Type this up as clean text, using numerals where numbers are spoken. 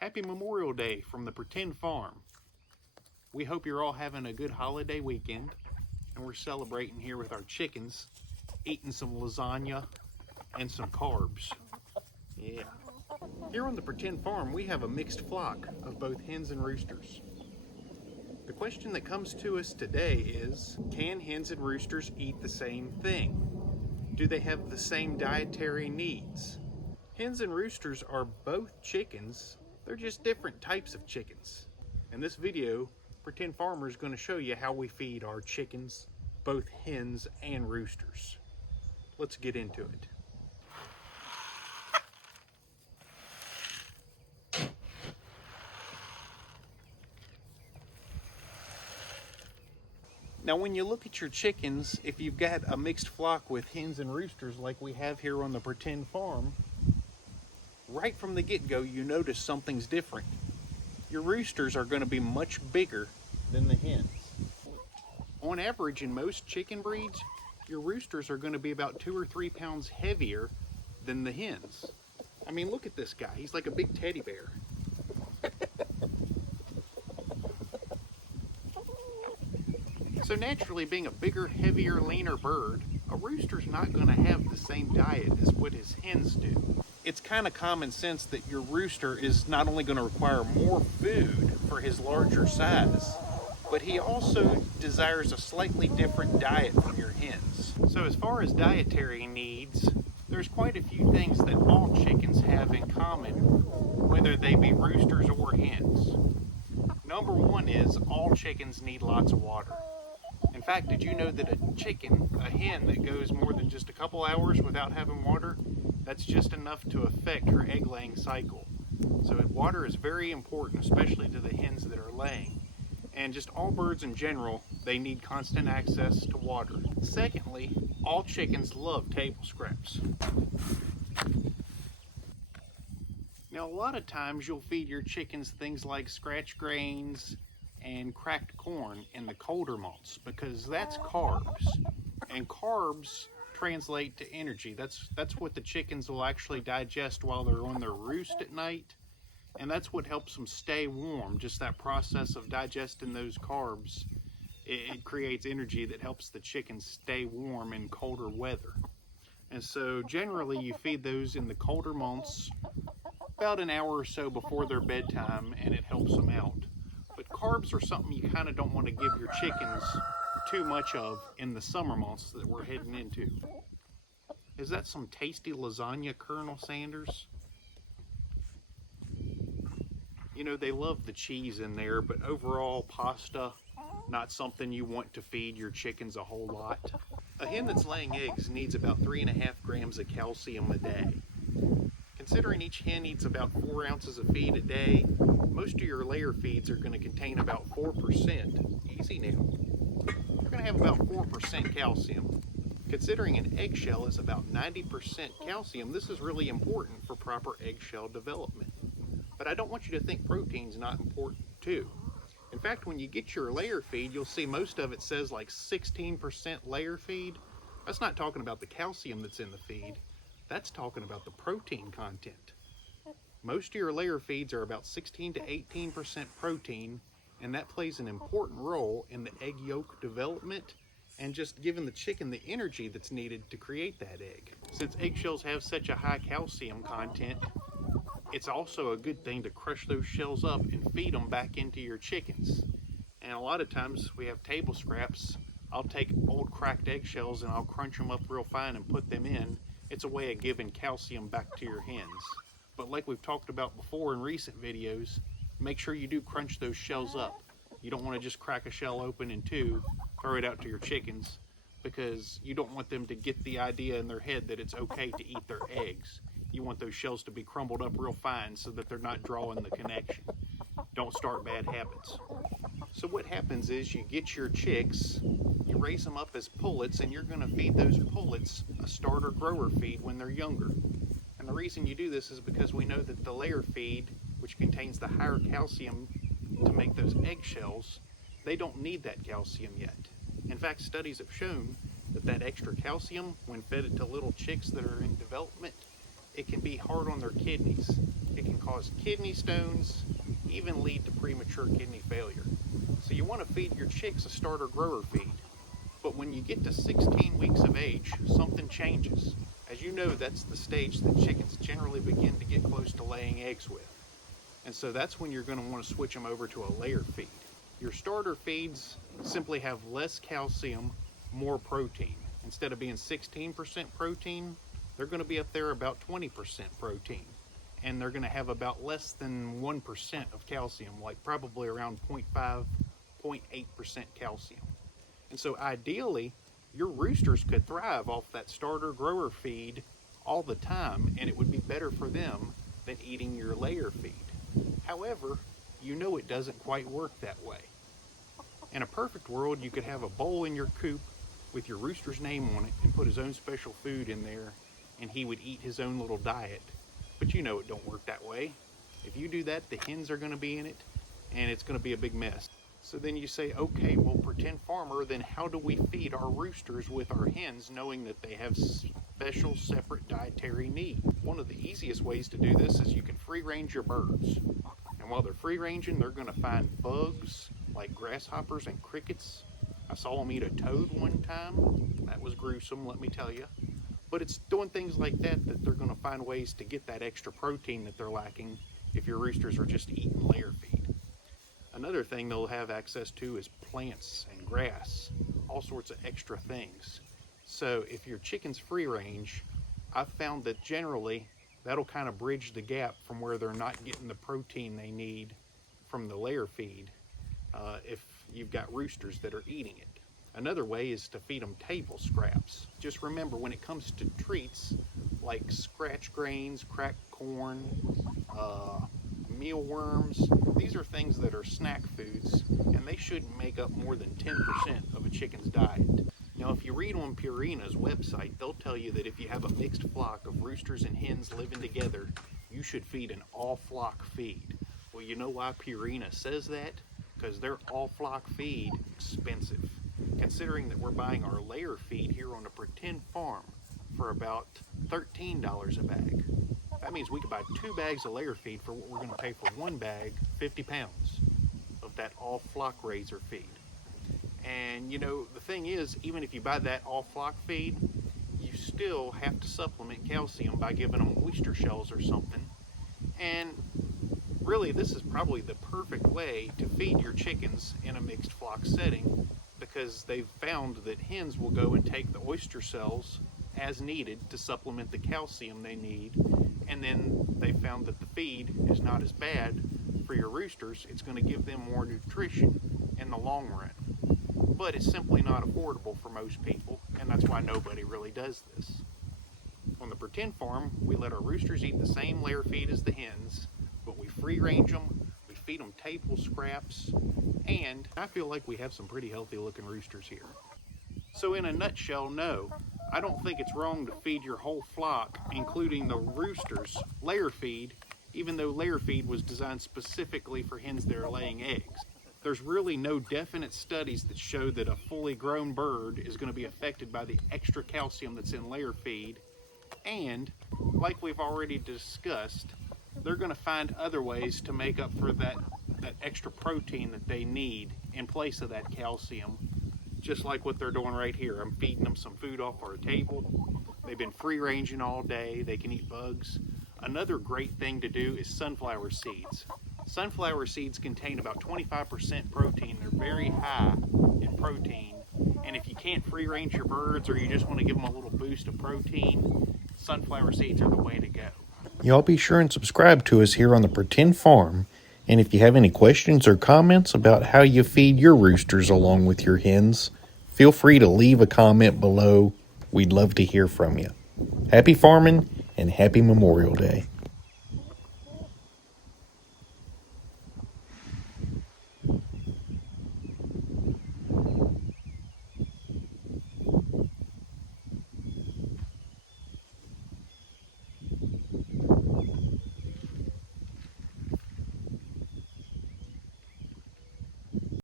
Happy Memorial Day from the Pretend Farm. We hope you're all having a good holiday weekend, and we're celebrating here with our chickens, eating some lasagna and some carbs. Yeah. Here on the Pretend Farm, we have a mixed flock of both hens and roosters. The question that comes to us today is, can hens and roosters eat the same thing? Do they have the same dietary needs? Hens and roosters are both chickens, they're just different types of chickens. In this video, Pretend Farmer is going to show you how we feed our chickens, both hens and roosters. Let's get into it. Now when you look at your chickens, if you've got a mixed flock with hens and roosters like we have here on the Pretend Farm, right from the get-go you notice something's different. Your roosters are going to be much bigger than the hens. On average, in most chicken breeds, your roosters are going to be about 2 or 3 pounds heavier than the hens. I mean, look at this guy. He's like a big teddy bear. So naturally, being a bigger, heavier, leaner bird, a rooster's not going to have the same diet as what his hens do. It's kind of common sense that your rooster is not only going to require more food for his larger size, but he also desires a slightly different diet from your hens. So as far as dietary needs, there's quite a few things that all chickens have in common, whether they be roosters or hens. Number one is all chickens need lots of water. In fact, did you know that a hen that goes more than just a couple hours without having water, that's just enough to affect her egg laying cycle. So water is very important, especially to the hens that are laying. And just all birds in general, they need constant access to water. Secondly, all chickens love table scraps. Now, a lot of times you'll feed your chickens things like scratch grains and cracked corn in the colder months because that's carbs. And carbs translate to energy. That's what the chickens will actually digest while they're on their roost at night. And that's what helps them stay warm. Just that process of digesting those carbs, it creates energy that helps the chickens stay warm in colder weather. And so generally you feed those in the colder months about an hour or so before their bedtime, and it helps them out. But carbs are something you kind of don't want to give your chickens too much of in the summer months that we're heading into. Is that some tasty lasagna, Colonel Sanders? You know, they love the cheese in there, but overall pasta, not something you want to feed your chickens a whole lot. A hen that's laying eggs needs about 3.5 grams of calcium a day. Considering each hen eats about 4 ounces of feed a day, most of your layer feeds are going to contain about 4%. Easy now. You're going to have about 4% calcium. Considering an eggshell is about 90% calcium, this is really important for proper eggshell development. But I don't want you to think protein's not important too. In fact, when you get your layer feed, you'll see most of it says like 16% layer feed. That's not talking about the calcium that's in the feed. That's talking about the protein content. Most of your layer feeds are about 16 to 18% protein, and that plays an important role in the egg yolk development and just giving the chicken the energy that's needed to create that egg. Since eggshells have such a high calcium content, it's also a good thing to crush those shells up and feed them back into your chickens. And a lot of times we have table scraps. I'll take old cracked eggshells and I'll crunch them up real fine and put them in. It's a way of giving calcium back to your hens. But like we've talked about before in recent videos, make sure you do crunch those shells up. You don't want to just crack a shell open in two, throw it out to your chickens, because you don't want them to get the idea in their head that it's okay to eat their eggs. You want those shells to be crumbled up real fine so that they're not drawing the connection. Don't start bad habits. So what happens is you get your chicks, you raise them up as pullets, and you're going to feed those pullets a starter grower feed when they're younger. And the reason you do this is because we know that the layer feed, which contains the higher calcium to make those eggshells, they don't need that calcium yet. In fact, studies have shown that extra calcium, when fed to little chicks that are in development, it can be hard on their kidneys. It can cause kidney stones, even lead to premature kidney failure. So you want to feed your chicks a starter grower feed. But when you get to 16 weeks of age, something changes. As you know, that's the stage that chickens generally begin to get close to laying eggs with. And so that's when you're going to want to switch them over to a layer feed. Your starter feeds simply have less calcium, more protein. Instead of being 16% protein, they're going to be up there about 20% protein. And they're going to have about less than 1% of calcium, like probably around 0.5, 0.8% calcium. And so ideally, your roosters could thrive off that starter grower feed all the time, and it would be better for them than eating your layer feed. However, you know it doesn't quite work that way. In a perfect world, you could have a bowl in your coop with your rooster's name on it and put his own special food in there, and he would eat his own little diet. But you know it don't work that way. If you do that, the hens are going to be in it, and it's going to be a big mess. So then you say, okay, well, pretend farmer, then how do we feed our roosters with our hens, knowing that they have special separate dietary needs? One of the easiest ways to do this is you can free range your birds. And while they're free ranging, they're going to find bugs like grasshoppers and crickets. I saw them eat a toad one time. That was gruesome, let me tell you. But it's doing things like that that they're going to find ways to get that extra protein that they're lacking if your roosters are just eating layer feed. Another thing they'll have access to is plants and grass, all sorts of extra things. So if your chicken's free range, I've found that generally that'll kind of bridge the gap from where they're not getting the protein they need from the layer feed if you've got roosters that are eating it. Another way is to feed them table scraps. Just remember, when it comes to treats like scratch grains, cracked corn, mealworms, these are things that are snack foods, and they shouldn't make up more than 10% of a chicken's diet. Now, if you read on Purina's website, they'll tell you that if you have a mixed flock of roosters and hens living together, you should feed an all-flock feed. Well, you know why Purina says that? Because their all-flock feed is expensive. Considering that we're buying our layer feed here on a pretend farm for about $13 a bag. That means we could buy 2 bags of layer feed for what we're going to pay for 1 bag, 50 pounds of that all-flock razor feed. And you know, the thing is, even if you buy that all-flock feed, you still have to supplement calcium by giving them oyster shells or something. And really, this is probably the perfect way to feed your chickens in a mixed flock setting, because they've found that hens will go and take the oyster shells as needed to supplement the calcium they need, and then they found that the feed is not as bad for your roosters. It's going to give them more nutrition in the long run, but it's simply not affordable for most people, and that's why nobody really does this. On the pretend farm, we let our roosters eat the same layer feed as the hens, but we free range them, we feed them table scraps, and I feel like we have some pretty healthy looking roosters here. So in a nutshell, no, I don't think it's wrong to feed your whole flock, including the roosters, layer feed, even though layer feed was designed specifically for hens that are laying eggs. There's really no definite studies that show that a fully grown bird is going to be affected by the extra calcium that's in layer feed, and like we've already discussed, they're going to find other ways to make up for that extra protein that they need in place of that calcium, just like what they're doing right here. I'm feeding them some food off our table. They've been free ranging all day. They can eat bugs. Another great thing to do is sunflower seeds. Sunflower seeds contain about 25% protein. They're very high in protein. And if you can't free range your birds, or you just want to give them a little boost of protein, sunflower seeds are the way to go. Y'all be sure and subscribe to us here on the Pretend Farm. And if you have any questions or comments about how you feed your roosters along with your hens, feel free to leave a comment below. We'd love to hear from you. Happy farming and happy Memorial Day.